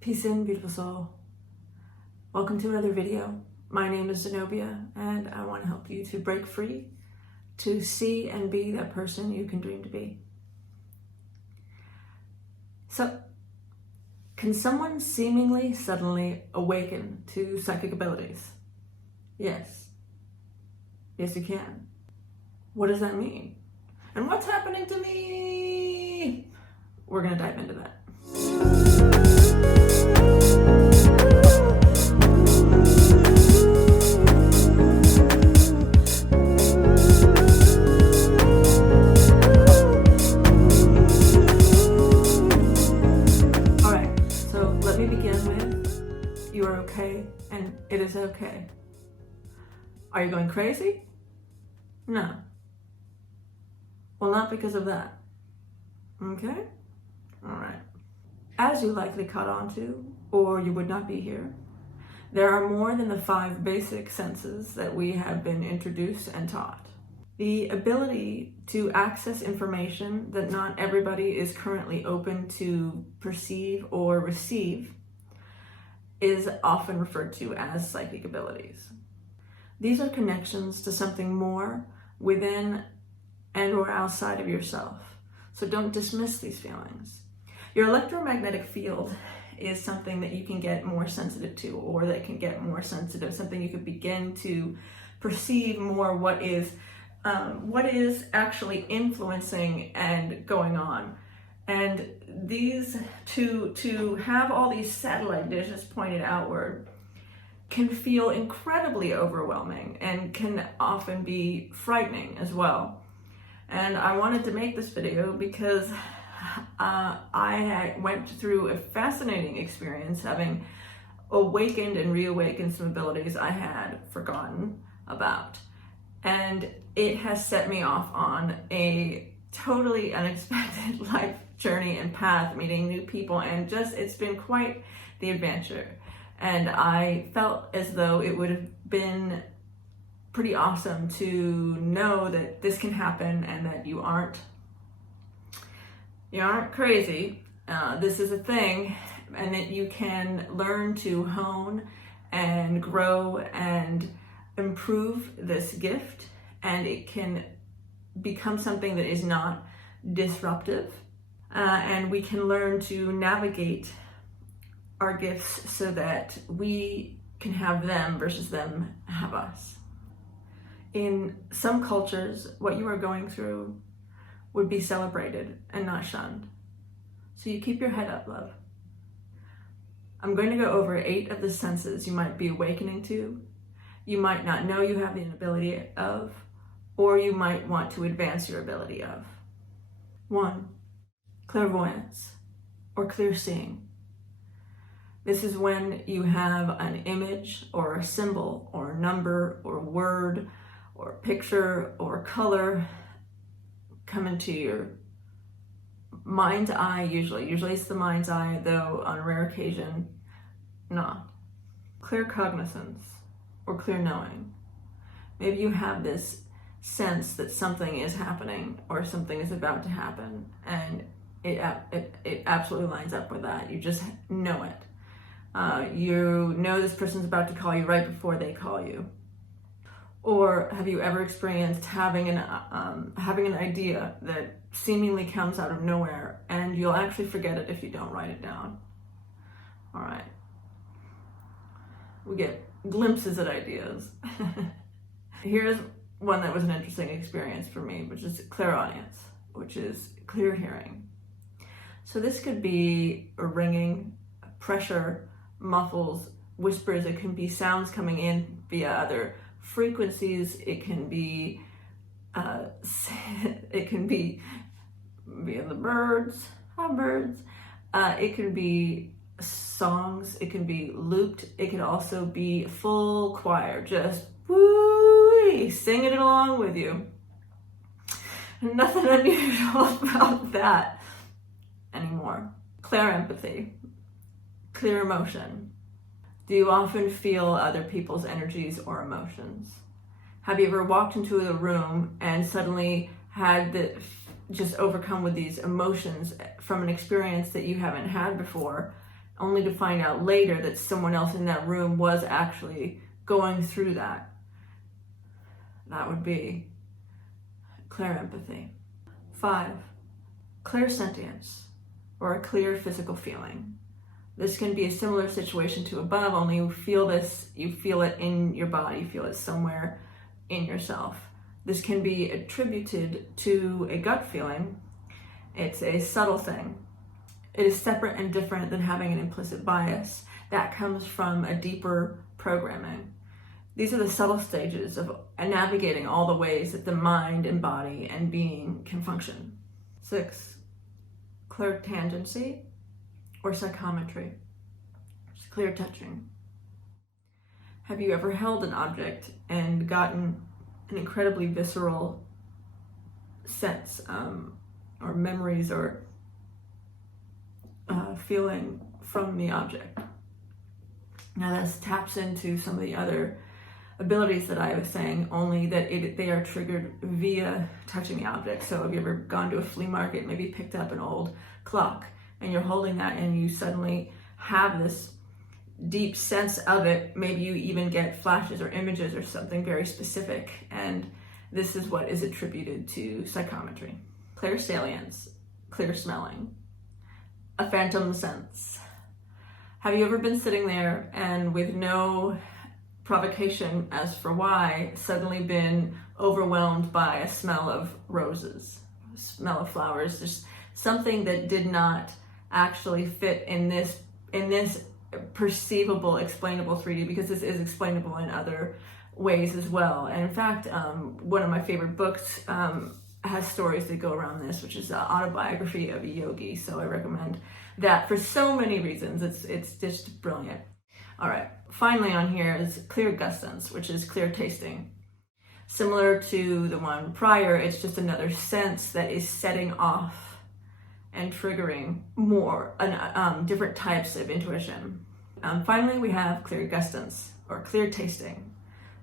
Peace in, beautiful soul. Welcome to another video. My name is Zènōbïã, and I want to help you to break free, to see and be that person you can dream to be. So, can someone seemingly suddenly awaken to psychic abilities? Yes. Yes, you can. What does that mean? And what's happening to me? We're going to dive into that. You are okay, and it is okay. Are you going crazy? No. Well, not because of that. Okay? Alright. As you likely caught on to, or you would not be here, there are more than the 5 basic senses that we have been introduced and taught. The ability to access information that not everybody is currently open to perceive or receive is often referred to as psychic abilities. These are connections to something more within and or outside of yourself. So don't dismiss these feelings. Your electromagnetic field is something that you can get more sensitive to, or that can get more sensitive, something you could begin to perceive more what is actually influencing and going on. And these, to have all these satellite dishes pointed outward can feel incredibly overwhelming and can often be frightening as well. And I wanted to make this video because I went through a fascinating experience having awakened and reawakened some abilities I had forgotten about. And it has set me off on a totally unexpected life journey and path, meeting new people, and just it's been quite the adventure. And I felt as though it would have been pretty awesome to know that this can happen and that you aren't crazy. This is a thing, and that you can learn to hone and grow and improve this gift, and it can become something that is not disruptive, and we can learn to navigate our gifts so that we can have them versus them have us. In some cultures, what you are going through would be celebrated and not shunned. So you keep your head up, love. I'm going to go over 8 of the senses you might be awakening to, you might not know you have the ability of, or you might want to advance your ability of. 1. Clairvoyance, or clear seeing. This is when you have an image or a symbol or a number or word or picture or color come into your mind's eye, usually it's the mind's eye, though on a rare occasion not. Clear cognizance, or clear knowing. Maybe you have this sense that something is happening or something is about to happen, and it absolutely lines up with that. You just know it. You know this person's about to call you right before they call you. Or have you ever experienced having an idea that seemingly comes out of nowhere, and you'll actually forget it if you don't write it down? All right. We get glimpses at ideas. Here's one that was an interesting experience for me, which is clairaudience, which is clear hearing. So this could be a ringing, pressure, muffles, whispers. It can be sounds coming in via other frequencies. It can be via the birds. It can be songs. It can be looped. It can also be full choir, just woo, singing it along with you. Nothing unusual about that anymore. Clear empathy, clear emotion. Do you often feel other people's energies or emotions? Have you ever walked into a room and suddenly had just overcome with these emotions from an experience that you haven't had before, only to find out later that someone else in that room was actually going through that. That would be clairempathy. 5, clairsentience, or a clear physical feeling. This can be a similar situation to above, only you feel this, you feel it in your body, you feel it somewhere in yourself. This can be attributed to a gut feeling. It's a subtle thing. It is separate and different than having an implicit bias. That comes from a deeper programming. These are the subtle stages of navigating all the ways that the mind and body and being can function. 6, clairtangency, or psychometry. It's clear touching. Have you ever held an object and gotten an incredibly visceral sense or memories or feeling from the object? Now this taps into some of the other abilities that I was saying, only that they are triggered via touching the object. So have you ever gone to a flea market, maybe picked up an old clock, and you're holding that and you suddenly have this deep sense of it? Maybe you even get flashes or images or something very specific, and this is what is attributed to psychometry. Clairsalience, clear smelling, a phantom sense. Have you ever been sitting there and with no provocation as for why, suddenly been overwhelmed by a smell of roses, smell of flowers, just something that did not actually fit in this perceivable, explainable 3D, because this is explainable in other ways as well. And in fact, one of my favorite books has stories that go around this, which is Autobiography of a Yogi. So I recommend that for so many reasons. It's just brilliant. All right, finally on here is clear gustance, which is clear tasting. Similar to the one prior, it's just another sense that is setting off and triggering more different types of intuition. Finally, we have clear gustance, or clear tasting.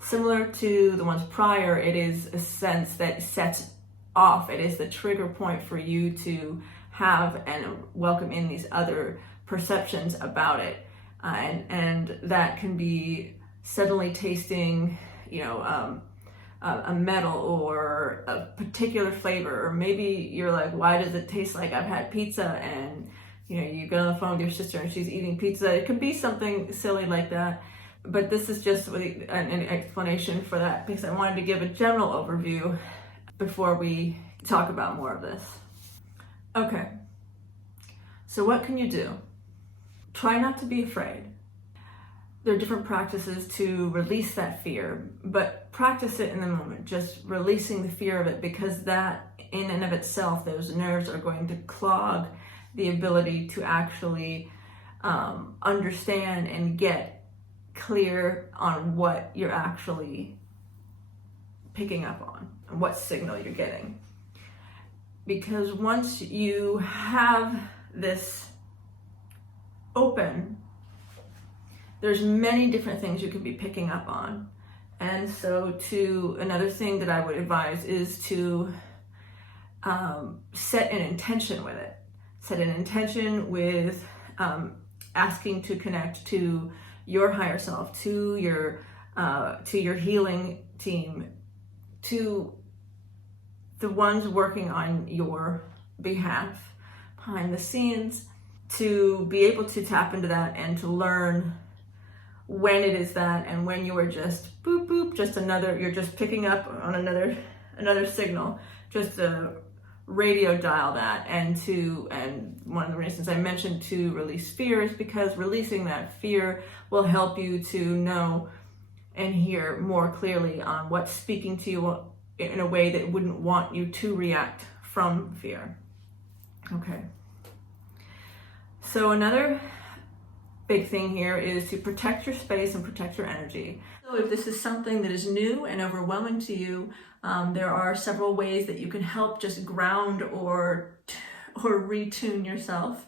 Similar to the ones prior, it is a sense that sets off. It is the trigger point for you to have and welcome in these other perceptions about it. And that can be suddenly tasting, a metal or a particular flavor, or maybe you're like, why does it taste like I've had pizza? And you get on the phone with your sister and she's eating pizza. It could be something silly like that, but this is just an explanation for that, because I wanted to give a general overview before we talk about more of this. Okay, so what can you do? Try not to be afraid. There are different practices to release that fear, but practice it in the moment, just releasing the fear of it, because that in and of itself, those nerves are going to clog the ability to actually understand and get clear on what you're actually picking up on and what signal you're getting. Because once you have this open, there's many different things you could be picking up on. And so another thing that I would advise is to set an intention with it. Set an intention with asking to connect to your higher self, to your healing team, to the ones working on your behalf behind the scenes, to be able to tap into that and to learn when it is that, and when you are just boop boop, just another, you're just picking up on another signal, just a radio dial that. And one of the reasons I mentioned to release fear is because releasing that fear will help you to know and hear more clearly on what's speaking to you in a way that wouldn't want you to react from fear. Okay. So another big thing here is to protect your space and protect your energy. So if this is something that is new and overwhelming to you, there are several ways that you can help just ground or retune yourself.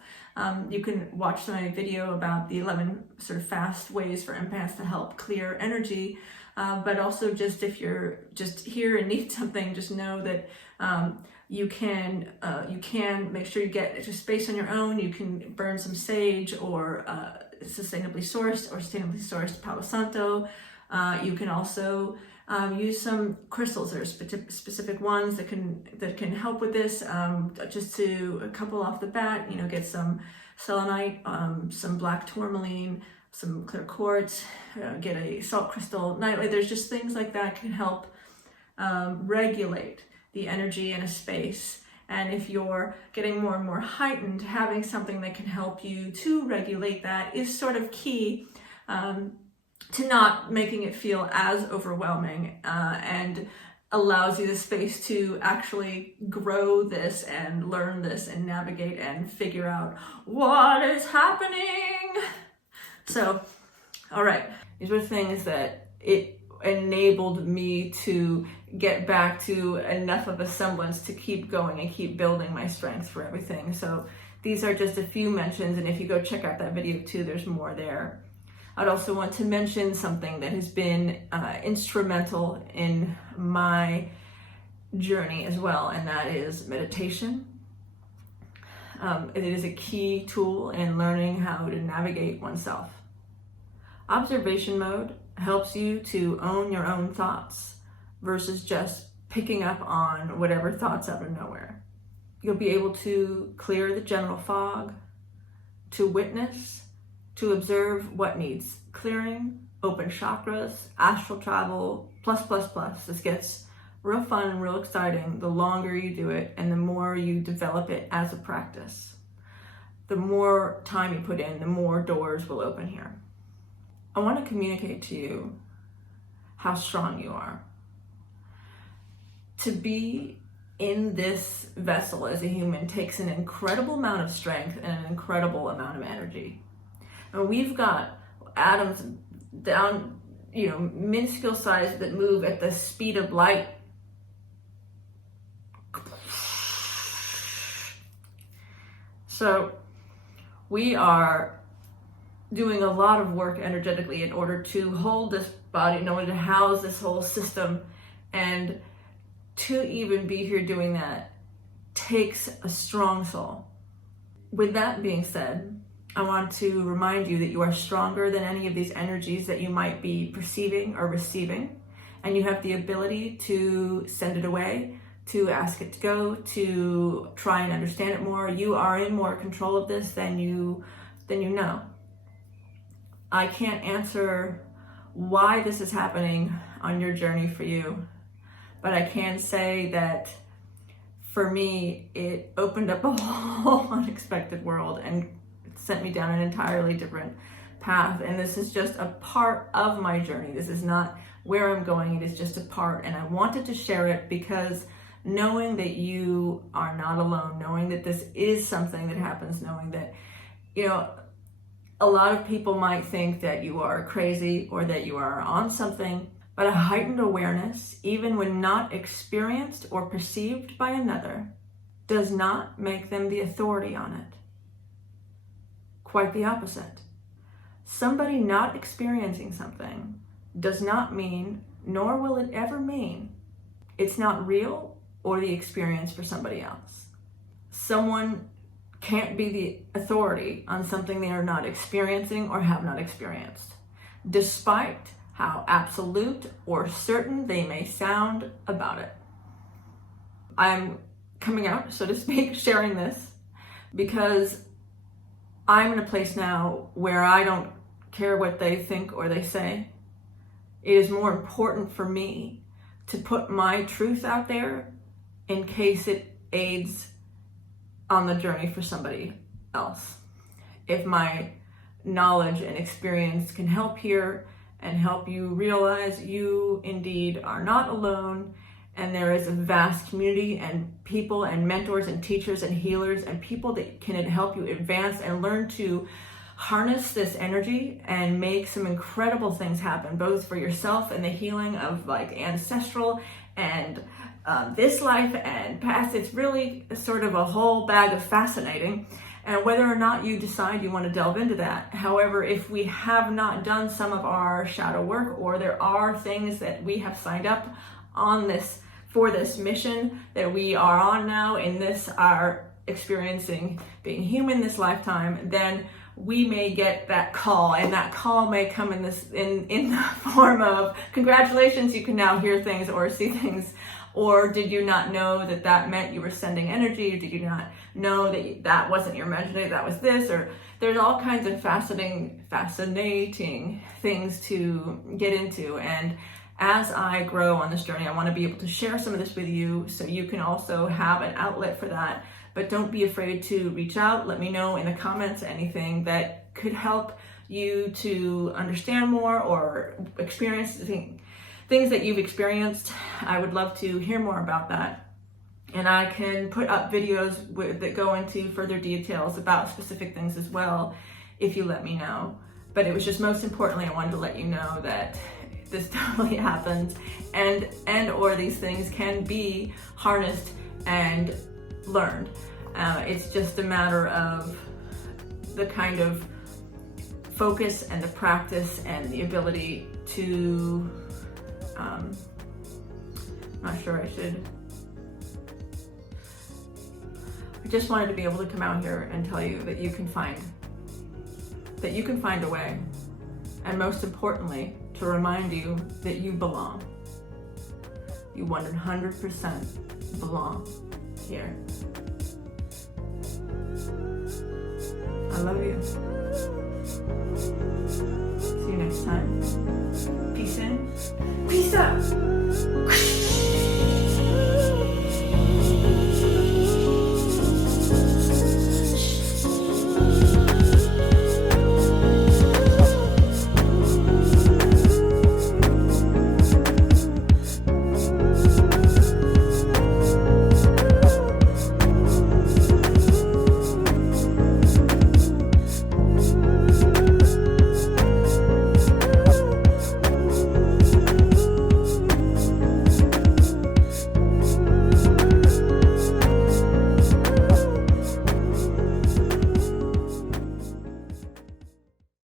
You can watch my video about the 11 sort of fast ways for empaths to help clear energy. But also, just if you're just here and need something, just know that You can make sure you get just space on your own. You can burn some sage or sustainably sourced Palo Santo. You can also use some crystals. There's specific ones that can help with this. Just to a couple off the bat, get some selenite, some black tourmaline, some clear quartz, get a salt crystal nightly. There's just things like that can help regulate the energy in a space. And if you're getting more and more heightened, having something that can help you to regulate that is sort of key to not making it feel as overwhelming, and allows you the space to actually grow this and learn this and navigate and figure out what is happening. So, all right, these were things that it enabled me to get back to enough of a semblance to keep going and keep building my strength for everything. So these are just a few mentions, and if you go check out that video too, there's more there. I'd also want to mention something that has been instrumental in my journey as well, and that is meditation. It is a key tool in learning how to navigate oneself. Observation mode helps you to own your own thoughts versus just picking up on whatever thoughts out of nowhere. You'll be able to clear the general fog, to witness, to observe what needs clearing, open chakras, astral travel, plus. This gets real fun and real exciting the longer you do it and the more you develop it as a practice. The more time you put in, the more doors will open here. I want to communicate to you how strong you are. To be in this vessel as a human takes an incredible amount of strength and an incredible amount of energy. And we've got atoms down, minuscule size that move at the speed of light. So we are doing a lot of work energetically in order to hold this body, in order to house this whole system. And to even be here doing that takes a strong soul. With that being said, I want to remind you that you are stronger than any of these energies that you might be perceiving or receiving, and you have the ability to send it away, to ask it to go, to try and understand it more. You are in more control of this than you know. I can't answer why this is happening on your journey for you, but I can say that for me, it opened up a whole unexpected world and sent me down an entirely different path. And this is just a part of my journey. This is not where I'm going. It is just a part. And I wanted to share it because knowing that you are not alone, knowing that this is something that happens, knowing that, a lot of people might think that you are crazy or that you are on something, but a heightened awareness, even when not experienced or perceived by another, does not make them the authority on it. Quite the opposite. Somebody not experiencing something does not mean, nor will it ever mean, it's not real or the experience for somebody else. Someone can't be the authority on something they are not experiencing or have not experienced, despite how absolute or certain they may sound about it. I'm coming out, so to speak, sharing this because I'm in a place now where I don't care what they think or they say. It is more important for me to put my truth out there in case it aids on the journey for somebody else. If my knowledge and experience can help here and help you realize you indeed are not alone, and there is a vast community and people and mentors and teachers and healers and people that can help you advance and learn to harness this energy and make some incredible things happen, both for yourself and the healing of ancestral and this life and past. It's really sort of a whole bag of fascinating, and whether or not you decide you want to delve into that. However, if we have not done some of our shadow work, or there are things that we have signed up on this for this mission that we are on now in this, our experiencing being human this lifetime, then we may get that call, and that call may come in the form of, congratulations, you can now hear things or see things. Or did you not know that that meant you were sending energy? Or did you not know that that wasn't your imagination, that was this? Or there's all kinds of fascinating things to get into. And as I grow on this journey, I want to be able to share some of this with you so you can also have an outlet for that. But don't be afraid to reach out. Let me know in the comments anything that could help you to understand more or experience things that you've experienced. I would love to hear more about that. And I can put up videos that go into further details about specific things as well, if you let me know. But it was just, most importantly, I wanted to let you know that this totally happens, and or these things can be harnessed and learned. It's just a matter of the kind of focus and the practice and the ability to, not sure I just wanted to be able to come out here and tell you that you can find a way. And most importantly, to remind you that you belong. You 100% belong here. I love you.